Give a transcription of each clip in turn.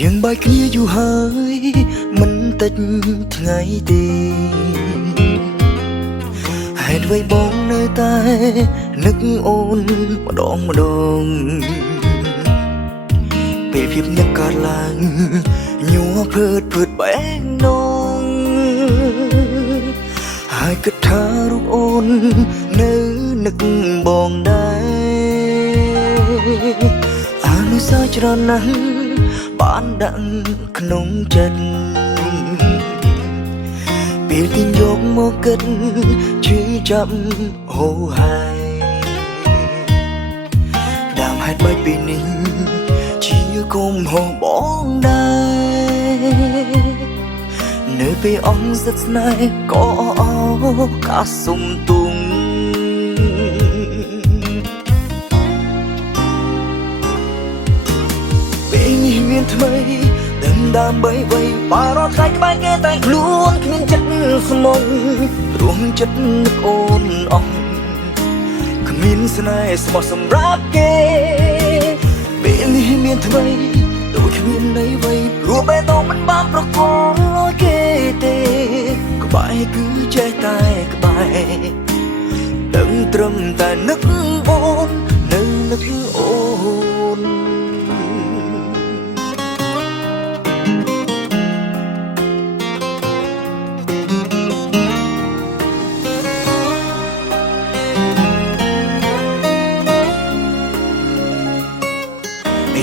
ยังใบเคลียอยู่หายมันติดไงตีให้ไว้บองในตานึกโอนมาดองពេលភាពញឹកកើតឡើងញ័រភើតបែងនងហើយគិតថារូបអូននៅនឹកបងដែរអនុស្សាវរីយ៍ច្រើនណាស់បានដាក់ក្នុងចិត្តពេលទីយកមកគិតឈឺចាប់ហូរហើយដើមហេតុបែបពីនេះជាគុំហោបងដែរនៅពេលអងសិតស្នេហ៍ក៏កាសុំទុំពេលនេះមានថ្មីដឹងដើម្បីໄວបារត់ខ្លាចក្បែរគេតែខ្លួនគ្មានចិត្តស្មងរួមចិត្តនឹកអូនអស់គ្មានស្នេហ៍ស្មោះសម្រាប់គេពេលនេះមានថ្មីដូចគ្មានន័យអ្វីព្រោះបេះដូងមិនបានប្រកល់គេទេក្បែរគឺចេះតែក្បែរដឹងត្រឹមតែនឹកអូននៅនឹកអូន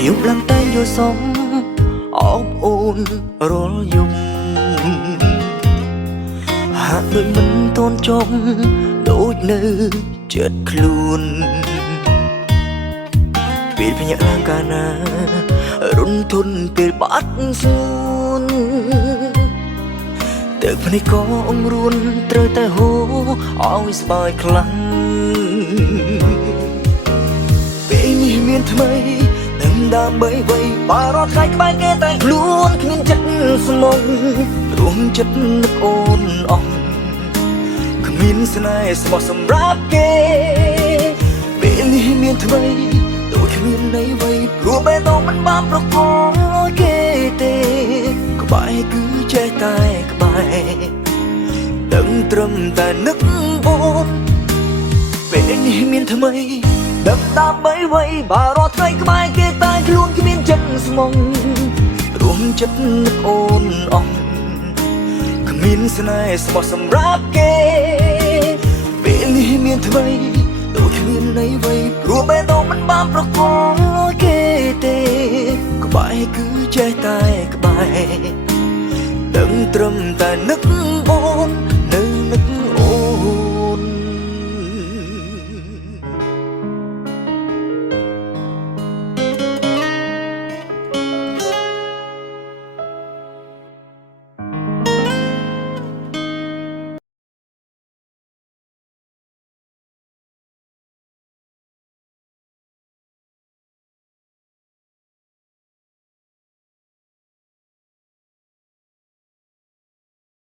យប់ឡើងតែងយល់សមអបអូនរាល់យប់ហាក់ដូចមិនតន់ចប់ដូចនៅចិត្តខ្លួនពេលភ្ញាក់ឡើងកាលណារុនធន់ពេលបាត់ស្ងួនទឹកភ្នែកក៏អង្រួនត្រូវតែហូរឲ្យស្បើយខ្លាំងពេលនេះមានថ្មីដើម្បីໄວបារត់ខ្លាចក្បែរគេតែខ្លួនគ្មានចិត្តស្មងរួមចិត្តនឹកអូនអស់គ្មានស្នេហ៍ស្មោះសម្រាប់គេពេលនេះមានថ្មីដូចគ្មានន័យអ្វីព្រោះបេះដូងមិនបានប្រកល់គេទេក្បែរគឺចេះតែក្បែរដឹងត្រឹមតែនឹកអូនពេលនេះមានថ្មីដឹងដើម្បីໄວបារត់ថ្ងៃក្បែរគេតែខ្លួនគ្មានចិត្តស្មងរួមចិត្តនឹកអូនអស់គ្មានស្នេហ៍ស្មោះសម្រាប់គេពេលនេះមានថ្មីដូចគ្មានន័យអ្វីព្រោះបេះដូងមិនបានប្រកល់គេទេក្បែរគឺចេះតែក្បែរដឹងត្រឹមតែនឹក